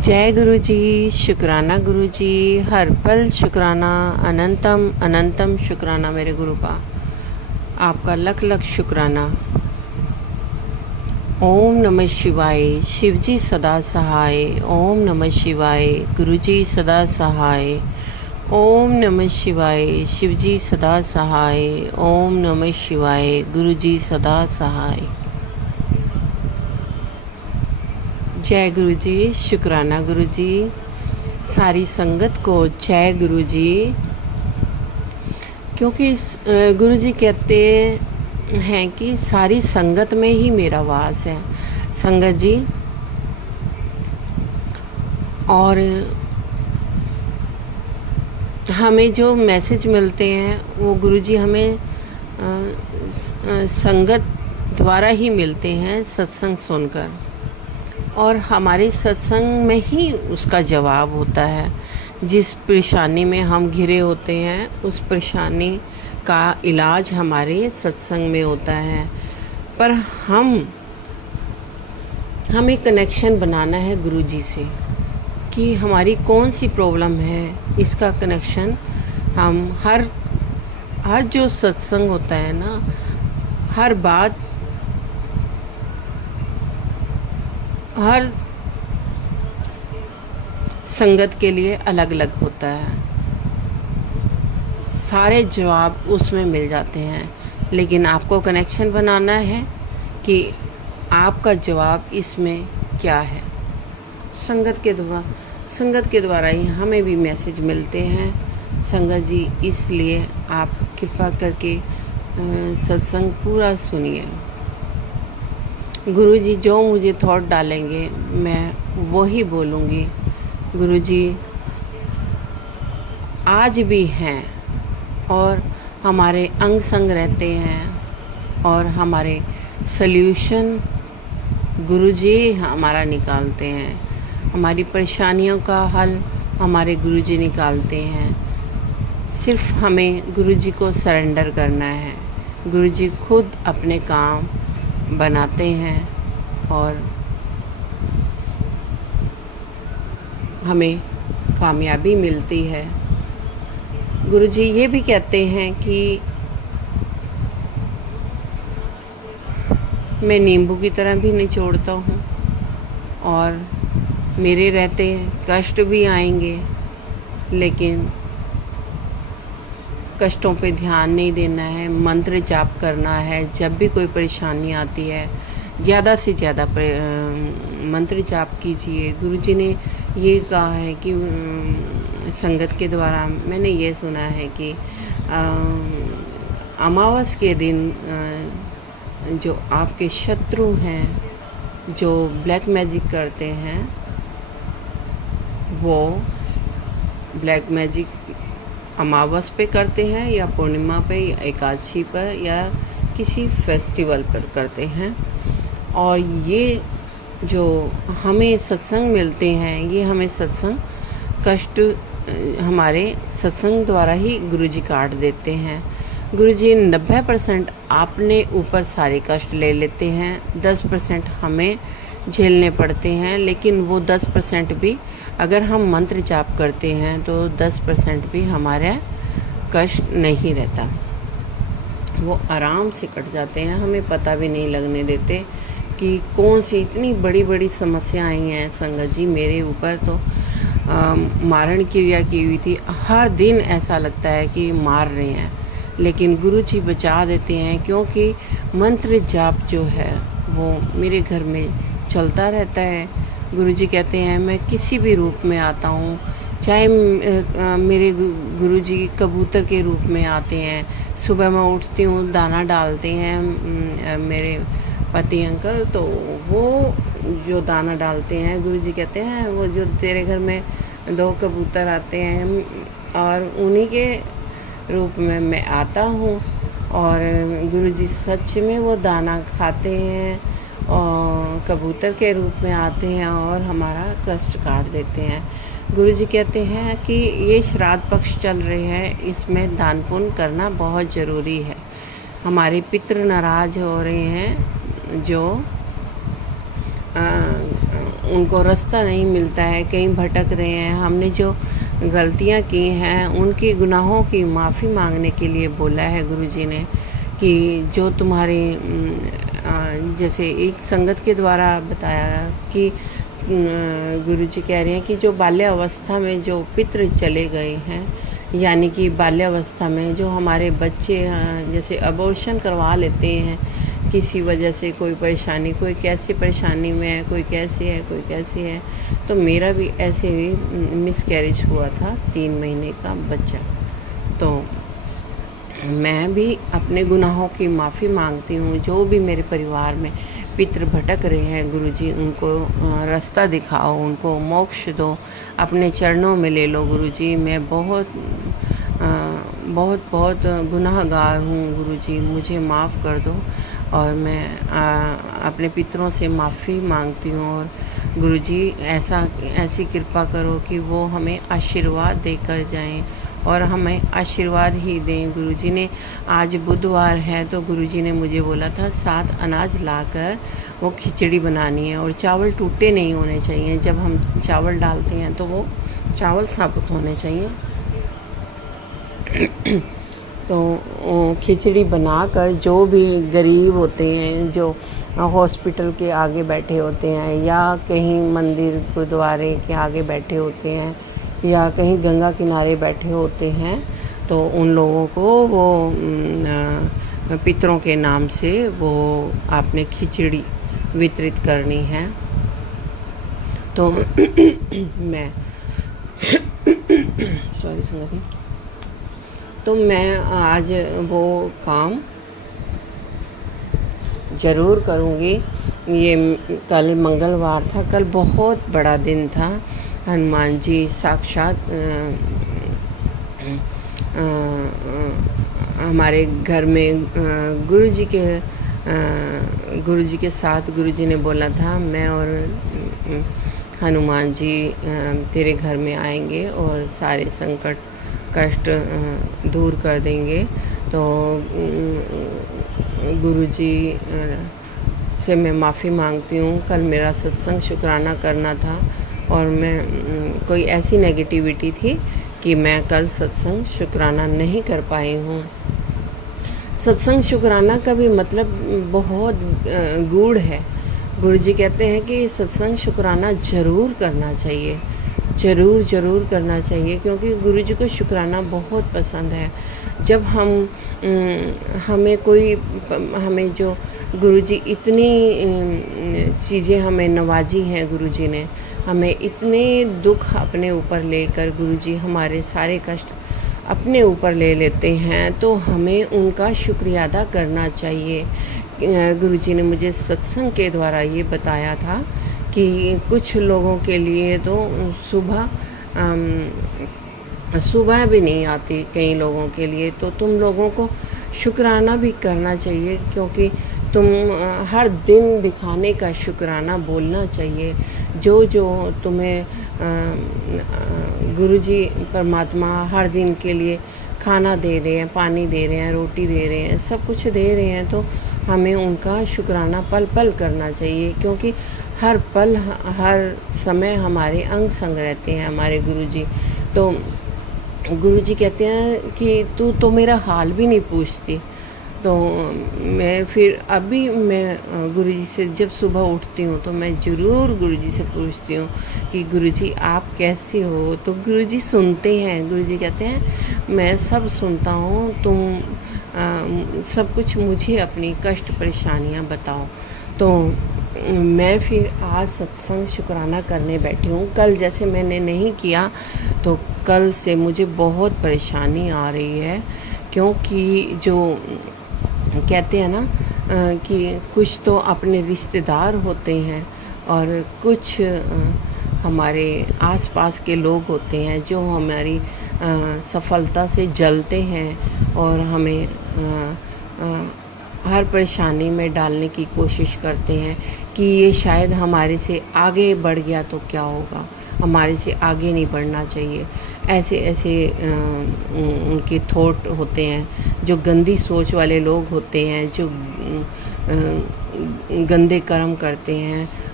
जय गुरु जी। शुक्राना गुरु जी। हर पल शुक्राना, अनंतम अनंतम शुक्राना मेरे गुरु का। आपका लख लख शुक्राना। ओम नमः शिवाय। शिव जी सदा सहाय। ओम नमः शिवाय। गुरु जी सदा सहाय। ओम नमः शिवाय। शिव जी सदा सहाय। ओम नमः शिवाय। गुरु जी सदा सहाय। जय गुरु जी। शुक्राना गुरु जी। सारी संगत को जय गुरु जी। क्योंकि गुरु जी कहते हैं कि सारी संगत में ही मेरा वास है। संगत जी, और हमें जो मैसेज मिलते हैं वो गुरु जी हमें संगत द्वारा ही मिलते हैं, सत्संग सुनकर। और हमारे सत्संग में ही उसका जवाब होता है। जिस परेशानी में हम घिरे होते हैं उस परेशानी का इलाज हमारे सत्संग में होता है। पर हमें कनेक्शन बनाना है गुरु जी से कि हमारी कौन सी प्रॉब्लम है। इसका कनेक्शन हम हर जो सत्संग होता है ना, हर बात, हर संगत के लिए अलग अलग होता है। सारे जवाब उसमें मिल जाते हैं, लेकिन आपको कनेक्शन बनाना है कि आपका जवाब इसमें क्या है। संगत के द्वारा ही हमें भी मैसेज मिलते हैं। संगत जी, इसलिए आप कृपा करके सत्संग पूरा सुनिए। गुरु जी जो मुझे थॉट डालेंगे मैं वो ही बोलूँगी। गुरु जी आज भी हैं और हमारे अंग संग रहते हैं, और हमारे सल्यूशन गुरु जी हमारा निकालते हैं। हमारी परेशानियों का हल हमारे गुरु जी निकालते हैं। सिर्फ हमें गुरु जी को सरेंडर करना है। गुरु जी खुद अपने काम बनाते हैं और हमें कामयाबी मिलती है। गुरु जी ये भी कहते हैं कि मैं नींबू की तरह भी निचोड़ता हूँ, और मेरे रहते कष्ट भी आएंगे, लेकिन कष्टों पे ध्यान नहीं देना है। मंत्र जाप करना है। जब भी कोई परेशानी आती है ज़्यादा से ज़्यादा मंत्र जाप कीजिए। गुरु जी ने ये कहा है कि संगत के द्वारा मैंने ये सुना है कि अमावस के दिन जो आपके शत्रु हैं, जो ब्लैक मैजिक करते हैं, वो ब्लैक मैजिक अमावस पे करते हैं या पूर्णिमा पे या एकादशी पर या किसी फेस्टिवल पर करते हैं। और ये जो हमें सत्संग मिलते हैं, ये हमें सत्संग कष्ट हमारे सत्संग द्वारा ही गुरु जी काट देते हैं। गुरु जी 90% आपने ऊपर सारे कष्ट ले लेते हैं, 10% हमें झेलने पड़ते हैं। लेकिन वो 10% भी अगर हम मंत्र जाप करते हैं तो 10% भी हमारा कष्ट नहीं रहता, वो आराम से कट जाते हैं। हमें पता भी नहीं लगने देते कि कौन सी इतनी बड़ी बड़ी समस्या आई हैं। संगत जी मेरे ऊपर तो मारण क्रिया की हुई थी। हर दिन ऐसा लगता है कि मार रहे हैं, लेकिन गुरु जी बचा देते हैं, क्योंकि मंत्र जाप जो है वो मेरे घर में चलता रहता है। गुरु जी कहते हैं मैं किसी भी रूप में आता हूँ, चाहे मेरे गुरु जी कबूतर के रूप में आते हैं। सुबह मैं उठती हूँ, दाना डालते हैं मेरे पति अंकल, तो वो जो दाना डालते हैं गुरु जी कहते हैं वो जो तेरे घर में 2 कबूतर आते हैं, और उन्हीं के रूप में मैं आता हूँ। और गुरु जी सच में वो दाना खाते हैं और कबूतर के रूप में आते हैं और हमारा कष्ट काट देते हैं। गुरु जी कहते हैं कि ये श्राद्ध पक्ष चल रहे हैं, इसमें दान पुण्य करना बहुत ज़रूरी है। हमारे पितृ नाराज़ हो रहे हैं, जो उनको रास्ता नहीं मिलता है, कहीं भटक रहे हैं, हमने जो गलतियाँ की हैं उनकी गुनाहों की माफ़ी मांगने के लिए बोला है गुरुजी ने कि जो तुम्हारी जैसे एक संगत के द्वारा बताया कि गुरुजी कह रहे हैं कि जो बाल्यावस्था में जो पितृ चले गए हैं, यानी कि बाल्यावस्था में जो हमारे बच्चे जैसे अबॉर्शन करवा लेते हैं किसी वजह से, कोई परेशानी, कोई कैसी परेशानी में है, कोई कैसे है, कोई कैसे है। तो मेरा भी ऐसे ही मिसकैरेज हुआ था, 3 महीने का बच्चा। तो मैं भी अपने गुनाहों की माफ़ी मांगती हूँ। जो भी मेरे परिवार में पितृ भटक रहे हैं, गुरुजी उनको रास्ता दिखाओ, उनको मोक्ष दो, अपने चरणों में ले लो गुरुजी। मैं बहुत बहुत गुनाहगार हूँ गुरुजी, मुझे माफ़ कर दो। और मैं अपने पितरों से माफ़ी मांगती हूँ। और गुरुजी ऐसी कृपा करो कि वो हमें आशीर्वाद देकर जाएं और हमें आशीर्वाद ही दें। गुरुजी ने आज बुधवार है तो गुरुजी ने मुझे बोला था 7 अनाज लाकर वो खिचड़ी बनानी है और चावल टूटे नहीं होने चाहिए। जब हम चावल डालते हैं तो वो चावल साबुत होने चाहिए। तो खिचड़ी बनाकर जो भी गरीब होते हैं, जो हॉस्पिटल के आगे बैठे होते हैं या कहीं मंदिर गुरुद्वारे के आगे बैठे होते हैं या कहीं गंगा किनारे बैठे होते हैं, तो उन लोगों को वो पितरों के नाम से वो आपने खिचड़ी वितरित करनी है। तो मैं सॉरी संगति, तो मैं आज वो काम ज़रूर करूँगी। ये कल मंगलवार था, कल बहुत बड़ा दिन था। हनुमान जी साक्षात हमारे घर में गुरुजी के साथ गुरुजी ने बोला था मैं और हनुमान जी तेरे घर में आएंगे और सारे संकट कष्ट दूर कर देंगे। तो गुरुजी से मैं माफ़ी मांगती हूँ। कल मेरा सत्संग शुक्राना करना था और मैं कोई ऐसी नेगेटिविटी थी कि मैं कल सत्संग शुक्राना नहीं कर पाई हूँ। सत्संग शुक्राना का भी मतलब बहुत गूढ़ है। गुरुजी कहते हैं कि सत्संग शुक्राना ज़रूर करना चाहिए, ज़रूर करना चाहिए, क्योंकि गुरुजी को शुक्राना बहुत पसंद है। जब हमें जो गुरुजी इतनी चीज़ें हमें नवाजी हैं, गुरुजी ने हमें इतने दुख अपने ऊपर लेकर गुरुजी हमारे सारे कष्ट अपने ऊपर ले लेते हैं, तो हमें उनका शुक्रिया अदा करना चाहिए। गुरुजी ने मुझे सत्संग के द्वारा ये बताया था कि कुछ लोगों के लिए तो सुबह भी नहीं आती, कई लोगों के लिए तो तुम लोगों को शुक्राना भी करना चाहिए, क्योंकि तुम हर दिन दिखाने का शुक्राना बोलना चाहिए। जो तुम्हें गुरुजी परमात्मा हर दिन के लिए खाना दे रहे हैं, पानी दे रहे हैं, रोटी दे रहे हैं, सब कुछ दे रहे हैं, तो हमें उनका शुक्राना पल पल करना चाहिए, क्योंकि हर पल हर समय हमारे अंग संग रहते हैं हमारे गुरुजी। तो गुरुजी कहते हैं कि तू तो मेरा हाल भी नहीं पूछती। तो मैं फिर अभी मैं गुरुजी से जब सुबह उठती हूँ तो मैं ज़रूर गुरुजी से पूछती हूँ कि गुरुजी आप कैसे हो। तो गुरुजी सुनते हैं। गुरुजी कहते हैं मैं सब सुनता हूँ, तुम सब कुछ मुझे अपनी कष्ट परेशानियाँ बताओ। तो मैं फिर आज सत्संग शुक्राना करने बैठी हूँ। कल जैसे मैंने नहीं किया तो कल से मुझे बहुत परेशानी आ रही है, क्योंकि जो कहते हैं ना कि कुछ तो अपने रिश्तेदार होते हैं और कुछ हमारे आसपास के लोग होते हैं जो हमारी सफलता से जलते हैं और हमें हर परेशानी में डालने की कोशिश करते हैं कि ये शायद हमारे से आगे बढ़ गया तो क्या होगा, हमारे से आगे नहीं बढ़ना चाहिए। ऐसे उनके थॉट होते हैं, जो गंदी सोच वाले लोग होते हैं, जो गंदे कर्म करते हैं,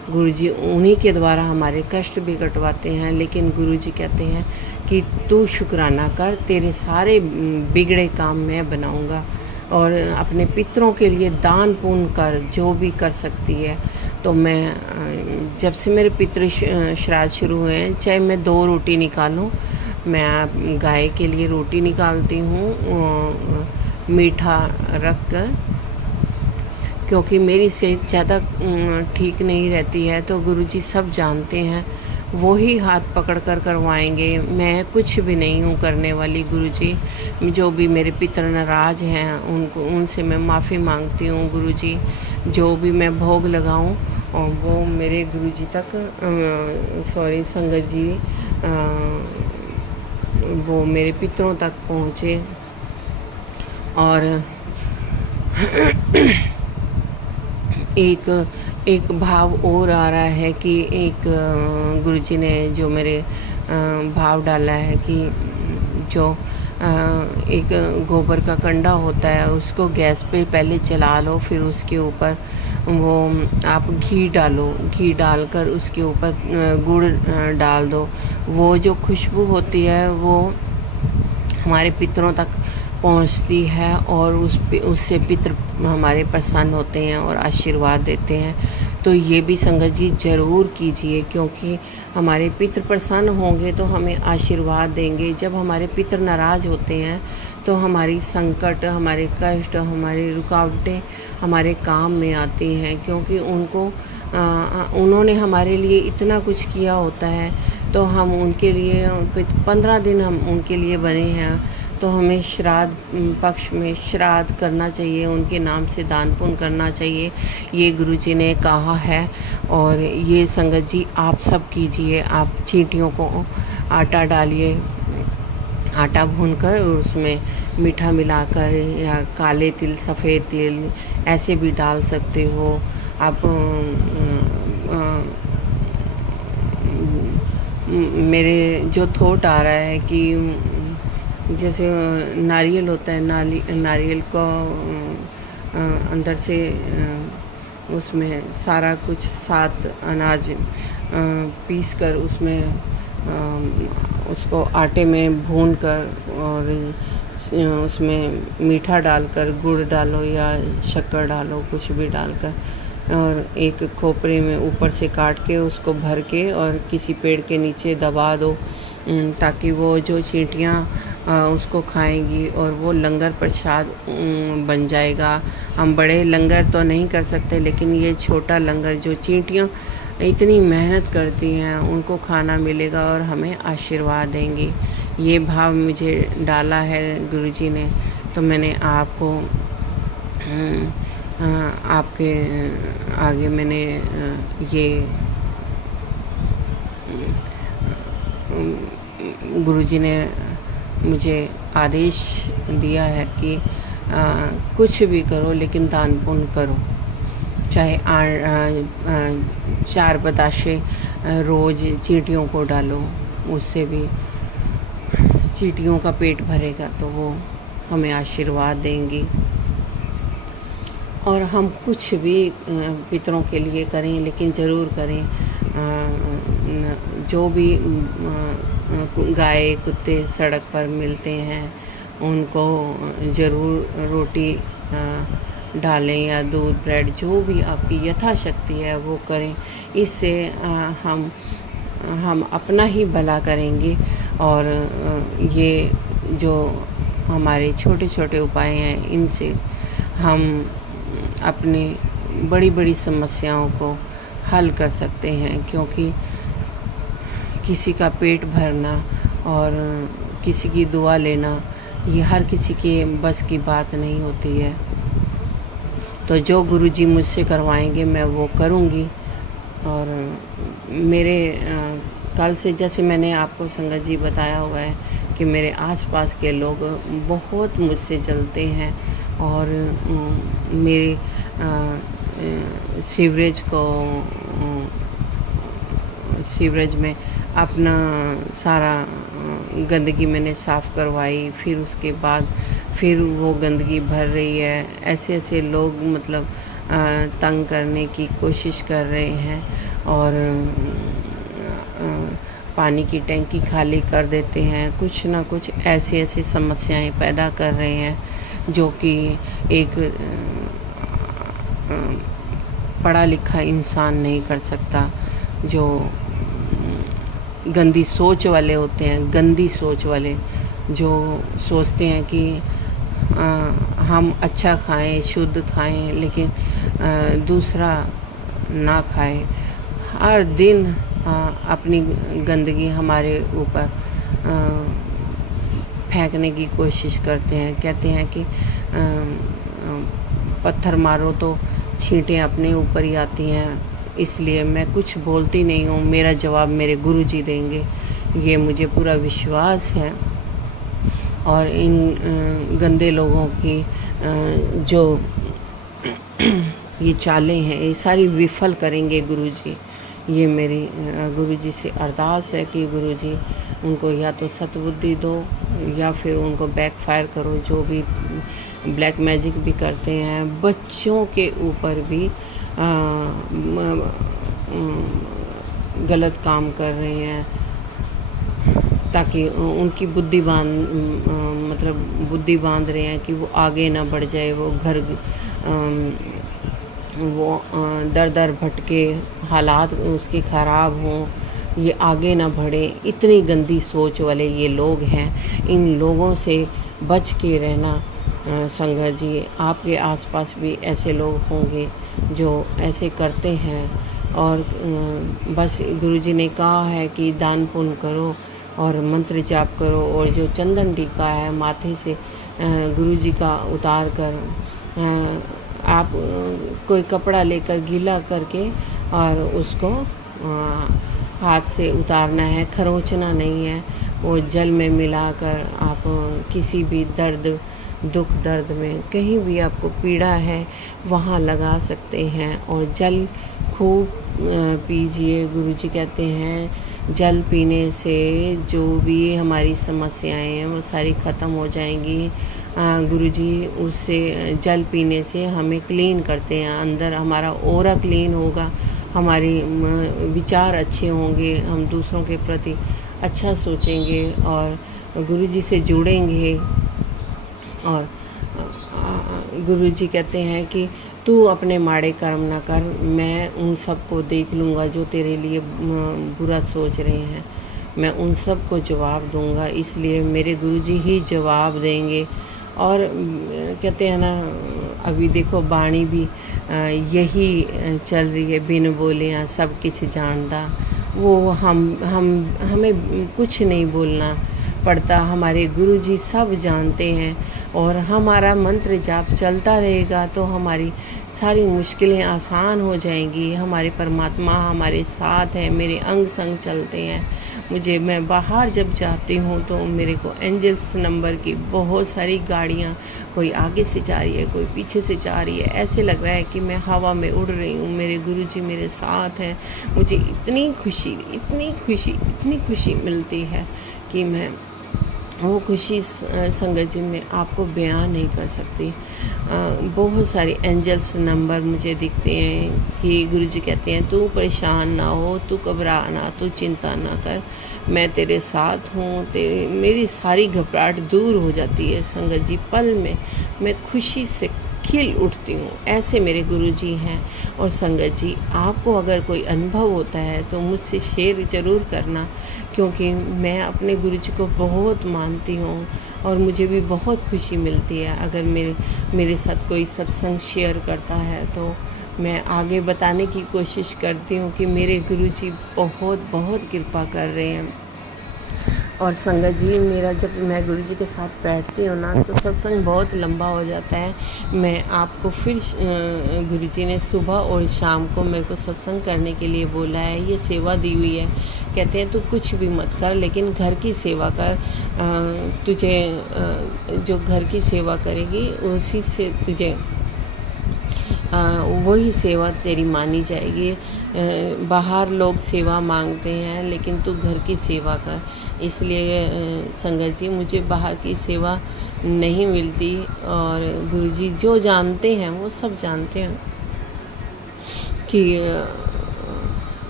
गुरुजी उन्हीं के द्वारा हमारे कष्ट भी कटवाते हैं, लेकिन गुरुजी कहते हैं कि तू शुक्राना कर, तेरे सारे बिगड़े काम मैं बनाऊंगा। और अपने पितरों के लिए दान पुण्य कर, जो भी कर सकती है। तो मैं जब से मेरे पितृ श्राद्ध शुरू हुए हैं, चाहे मैं 2 रोटी निकालूं, मैं गाय के लिए रोटी निकालती हूँ मीठा रख कर, क्योंकि मेरी सेहत ज़्यादा ठीक नहीं रहती है। तो गुरुजी सब जानते हैं, वो ही हाथ पकड़ कर करवाएंगे। मैं कुछ भी नहीं हूँ करने वाली गुरुजी। जो भी मेरे पितर नाराज़ हैं उनको, उनसे मैं माफ़ी मांगती हूँ गुरुजी। जो भी मैं भोग लगाऊँ और वो मेरे गुरुजी तक, सॉरी संगत जी, वो मेरे पितरों तक पहुँचे। और एक भाव और आ रहा है कि एक गुरुजी ने जो मेरे भाव डाला है कि जो एक गोबर का कंडा होता है, उसको गैस पे पहले जला लो, फिर उसके ऊपर वो आप घी डालो, घी डालकर उसके ऊपर गुड़ डाल दो। वो जो खुशबू होती है वो हमारे पितरों तक पहुंचती है, और उससे पितर हमारे प्रसन्न होते हैं और आशीर्वाद देते हैं। तो ये भी संगत जी ज़रूर कीजिए, क्योंकि हमारे पितर प्रसन्न होंगे तो हमें आशीर्वाद देंगे। जब हमारे पितर नाराज़ होते हैं तो हमारी संकट, हमारे कष्ट, हमारी रुकावटें हमारे काम में आती हैं, क्योंकि उन्होंने हमारे लिए इतना कुछ किया होता है। तो हम उनके लिए 15 दिन हम उनके लिए बने हैं, तो हमें श्राद्ध पक्ष में श्राद्ध करना चाहिए, उनके नाम से दान पुण्य करना चाहिए, ये गुरुजी ने कहा है। और ये संगत जी आप सब कीजिए। आप चींटियों को आटा डालिए, आटा भूनकर उसमें मीठा मिलाकर, या काले तिल, सफ़ेद तिल ऐसे भी डाल सकते हो आप। मेरे जो थॉट आ रहा है कि जैसे नारियल होता है, नारियल को अंदर से उसमें सारा कुछ 7 अनाज पीस कर उसमें उसको आटे में भून कर, और उसमें मीठा डालकर, गुड़ डालो या शक्कर डालो, कुछ भी डालकर, और एक खोपरे में ऊपर से काट के उसको भर के और किसी पेड़ के नीचे दबा दो, ताकि वो जो चींटियाँ उसको खाएंगी और वो लंगर प्रसाद बन जाएगा। हम बड़े लंगर तो नहीं कर सकते, लेकिन ये छोटा लंगर जो चींटियाँ इतनी मेहनत करती हैं उनको खाना मिलेगा और हमें आशीर्वाद देंगी। ये भाव मुझे डाला है गुरुजी ने, तो मैंने आपको आपके आगे मैंने ये गुरुजी ने मुझे आदेश दिया है कि कुछ भी करो लेकिन दान पुण्य करो। चाहे 4 बताशे रोज़ चींटियों को डालो, उससे भी चींटियों का पेट भरेगा तो वो हमें आशीर्वाद देंगी। और हम कुछ भी पितरों के लिए करें, लेकिन ज़रूर करें। जो भी गाय कुत्ते सड़क पर मिलते हैं उनको ज़रूर रोटी डालें या दूध, ब्रेड, जो भी आपकी यथाशक्ति है वो करें। इससे हम अपना ही भला करेंगे। और ये जो हमारे छोटे छोटे उपाय हैं, इनसे हम अपनी बड़ी बड़ी समस्याओं को हल कर सकते हैं। क्योंकि किसी का पेट भरना और किसी की दुआ लेना, ये हर किसी के बस की बात नहीं होती है। तो जो गुरुजी मुझसे करवाएंगे मैं वो करूँगी। और मेरे कल से, जैसे मैंने आपको संगत जी बताया हुआ है कि मेरे आसपास के लोग बहुत मुझसे जलते हैं, और मेरे सीवरेज में अपना सारा गंदगी मैंने साफ़ करवाई, फिर उसके बाद फिर वो गंदगी भर रही है। ऐसे ऐसे लोग मतलब तंग करने की कोशिश कर रहे हैं, और पानी की टंकी खाली कर देते हैं। कुछ ना कुछ ऐसी ऐसी समस्याएं पैदा कर रहे हैं जो कि एक पढ़ा लिखा इंसान नहीं कर सकता। जो गंदी सोच वाले होते हैं, गंदी सोच वाले जो सोचते हैं कि हम अच्छा खाएं, शुद्ध खाएं, लेकिन दूसरा ना खाएं। हर दिन अपनी गंदगी हमारे ऊपर फेंकने की कोशिश करते हैं। कहते हैं कि पत्थर मारो तो छींटें अपने ऊपर ही आती हैं। इसलिए मैं कुछ बोलती नहीं हूँ, मेरा जवाब मेरे गुरुजी देंगे, ये मुझे पूरा विश्वास है। और इन गंदे लोगों की जो ये चालें हैं, ये सारी विफल करेंगे गुरुजी। ये मेरी गुरुजी से अरदास है कि गुरुजी उनको या तो सद्बुद्धि दो या फिर उनको बैकफायर करो। जो भी ब्लैक मैजिक भी करते हैं, बच्चों के ऊपर भी गलत काम कर रहे हैं, ताकि उनकी बुद्धि बांध रहे हैं कि वो आगे ना बढ़ जाए, वो दर दर भटके, हालात उसके ख़राब हों, ये आगे ना बढ़े। इतनी गंदी सोच वाले ये लोग हैं। इन लोगों से बच के रहना। संगत जी, आपके आसपास भी ऐसे लोग होंगे जो ऐसे करते हैं। और बस गुरुजी ने कहा है कि दान पुण्य करो और मंत्र जाप करो, और जो चंदन टीका है माथे से गुरुजी का उतार कर आप कोई कपड़ा लेकर गीला करके और उसको हाथ से उतारना है, खरोंचना नहीं है। वो जल में मिलाकर आप किसी भी दुख दर्द में कहीं भी आपको पीड़ा है वहाँ लगा सकते हैं। और जल खूब पीजिए। गुरुजी कहते हैं जल पीने से जो भी हमारी समस्याएं हैं वो सारी ख़त्म हो जाएंगी। गुरुजी उससे जल पीने से हमें क्लीन करते हैं। अंदर हमारा ऑरा क्लीन होगा, हमारे विचार अच्छे होंगे, हम दूसरों के प्रति अच्छा सोचेंगे और गुरुजी से जुड़ेंगे। और गुरुजी कहते हैं कि तू अपने माड़े कर्म ना कर, मैं उन सब को देख लूँगा जो तेरे लिए बुरा सोच रहे हैं, मैं उन सब को जवाब दूँगा। इसलिए मेरे गुरुजी ही जवाब देंगे। और कहते हैं ना, अभी देखो बाणी भी यही चल रही है, बिन बोले सब किछ जानता। वो हमें कुछ नहीं बोलना पड़ता, हमारे गुरुजी सब जानते हैं। और हमारा मंत्र जाप चलता रहेगा तो हमारी सारी मुश्किलें आसान हो जाएंगी। हमारे परमात्मा हमारे साथ है, मेरे अंग संग चलते हैं। मैं बाहर जब जाती हूँ तो मेरे को एंजल्स नंबर की बहुत सारी गाड़ियाँ, कोई आगे से जा रही है, कोई पीछे से जा रही है। ऐसे लग रहा है कि मैं हवा में उड़ रही हूँ, मेरे गुरुजी मेरे साथ हैं। मुझे इतनी खुशी मिलती है कि मैं वो खुशी संगत जी में आपको बयान नहीं कर सकती। बहुत सारे एंजल्स नंबर मुझे दिखते हैं कि गुरुजी कहते हैं तू परेशान ना हो, तू घबरा ना, तू चिंता ना कर, मैं तेरे साथ हूँ। मेरी सारी घबराहट दूर हो जाती है संगत जी, पल में मैं खुशी से खिल उठती हूँ। ऐसे मेरे गुरुजी हैं। और संगत जी, आपको अगर कोई अनुभव होता है तो मुझसे शेयर ज़रूर करना, क्योंकि मैं अपने गुरुजी को बहुत मानती हूँ और मुझे भी बहुत खुशी मिलती है अगर मेरे साथ कोई सत्संग शेयर करता है। तो मैं आगे बताने की कोशिश करती हूँ कि मेरे गुरुजी बहुत कृपा कर रहे हैं। और संगत जी, जब मैं गुरुजी के साथ बैठती हूँ ना तो सत्संग बहुत लंबा हो जाता है। मैं आपको फिर गुरुजी ने सुबह और शाम को मेरे को सत्संग करने के लिए बोला है, ये सेवा दी हुई है। कहते हैं तू कुछ भी मत कर, लेकिन घर की सेवा कर। तुझे जो घर की सेवा करेगी उसी से तुझे वही सेवा तेरी मानी जाएगी। बाहर लोग सेवा मांगते हैं, लेकिन तू घर की सेवा कर। इसलिए संगत जी, मुझे बाहर की सेवा नहीं मिलती। और गुरुजी जो जानते हैं वो सब जानते हैं कि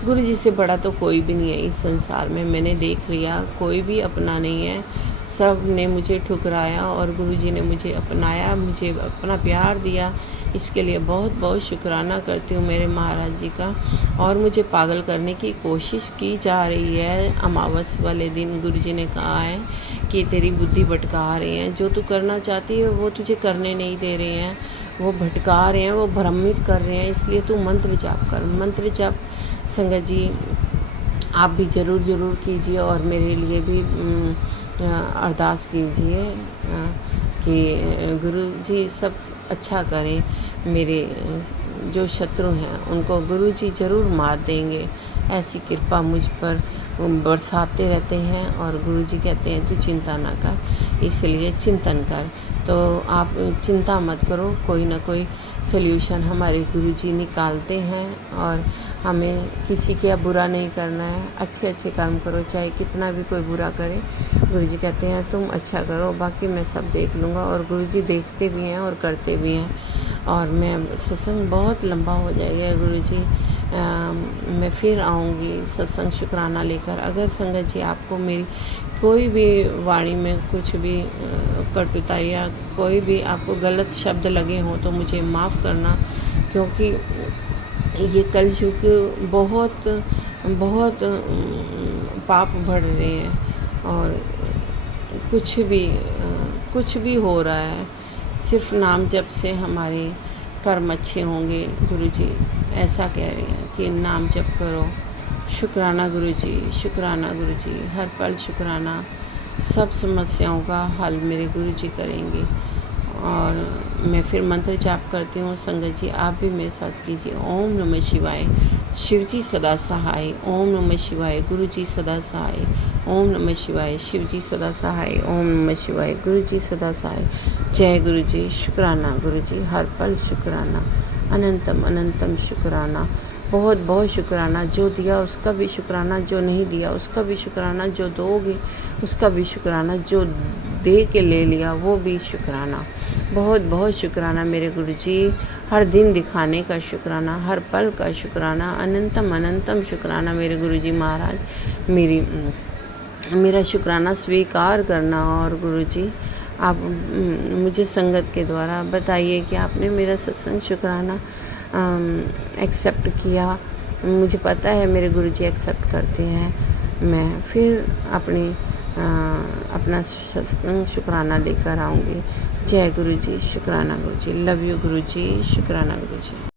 गुरु जी से बड़ा तो कोई भी नहीं है इस संसार में। मैंने देख लिया, कोई भी अपना नहीं है, सब ने मुझे ठुकराया और गुरु जी ने मुझे अपनाया, मुझे अपना प्यार दिया। इसके लिए बहुत बहुत शुक्राना करती हूँ मेरे महाराज जी का। और मुझे पागल करने की कोशिश की जा रही है। अमावस वाले दिन गुरु जी ने कहा है कि तेरी बुद्धि भटका रहे हैं, जो तू करना चाहती है वो तुझे करने नहीं दे रहे हैं, वो भटका रहे हैं, वो भ्रमित कर रहे हैं, इसलिए तू मंत्र जाप कर। मंत्र जाप संगत जी आप भी ज़रूर कीजिए और मेरे लिए भी अरदास कीजिए कि गुरु जी सब अच्छा करें। मेरे जो शत्रु हैं उनको गुरु जी ज़रूर मार देंगे, ऐसी कृपा मुझ पर बरसाते रहते हैं। और गुरु जी कहते हैं तू चिंता ना कर, इसलिए चिंतन कर। तो आप चिंता मत करो, कोई ना कोई सल्यूशन हमारे गुरु जी निकालते हैं। और हमें किसी का बुरा नहीं करना है, अच्छे अच्छे कर्म करो, चाहे कितना भी कोई बुरा करे। गुरु जी कहते हैं तुम अच्छा करो, बाकी मैं सब देख लूँगा। और गुरु जी देखते भी हैं और करते भी हैं। और मैं सत्संग बहुत लंबा हो जाएगा गुरु जी, मैं फिर आऊँगी सत्संग शुक्राना लेकर। अगर संगत जी आपको मेरी कोई भी वाणी में कुछ भी कटुता या कोई भी आपको गलत शब्द लगे हों तो मुझे माफ़ करना, क्योंकि ये कलयुग बहुत बहुत पाप बढ़ रहे हैं और कुछ भी हो रहा है। सिर्फ नाम जप से हमारे कर्म अच्छे होंगे। गुरु जी ऐसा कह रहे हैं कि नाम जप करो। शुक्राना गुरु जी, शुक्राना गुरु जी, हर पल शुक्राना। सब समस्याओं का हल मेरे गुरु जी करेंगे। और मैं फिर मंत्र जाप करती हूँ। संगत जी आप भी मेरे साथ कीजिए। ओम नमः शिवाय, शिव जी सदा सहाय। ओम नमः शिवाय, गुरु जी सदा सहाय। ओम नमः शिवाय, शिव जी सदा सहाय। ओम नमः शिवाय, गुरु जी सदा सहाय। जय गुरु जी। शुक्राना गुरु जी, हर पल शुक्राना, अनंतम अनंतम शुक्राना। बहुत बहुत शुक्राना। जो दिया उसका भी शुक्राना, जो नहीं दिया उसका भी शुक्राना, जो दोगे उसका भी शुक्राना, जो दे के ले लिया वो भी शुक्राना। बहुत बहुत शुक्राना मेरे गुरु जी। हर दिन दिखाने का शुक्राना, हर पल का शुक्राना, अनंतम अनंतम शुक्राना मेरे गुरु जी महाराज। मेरा शुक्राना स्वीकार करना। और गुरु जी आप मुझे संगत के द्वारा बताइए कि आपने मेरा सत्संग शुक्राना एक्सेप्ट किया। मुझे पता है मेरे गुरु जी एक्सेप्ट करते हैं। मैं फिर अपना सत्संग शुक्राना लेकर आऊँगी। जय गुरु जी। शुक्राना गुरु जी। लव यू गुरु जी। शुक्राना गुरु जी।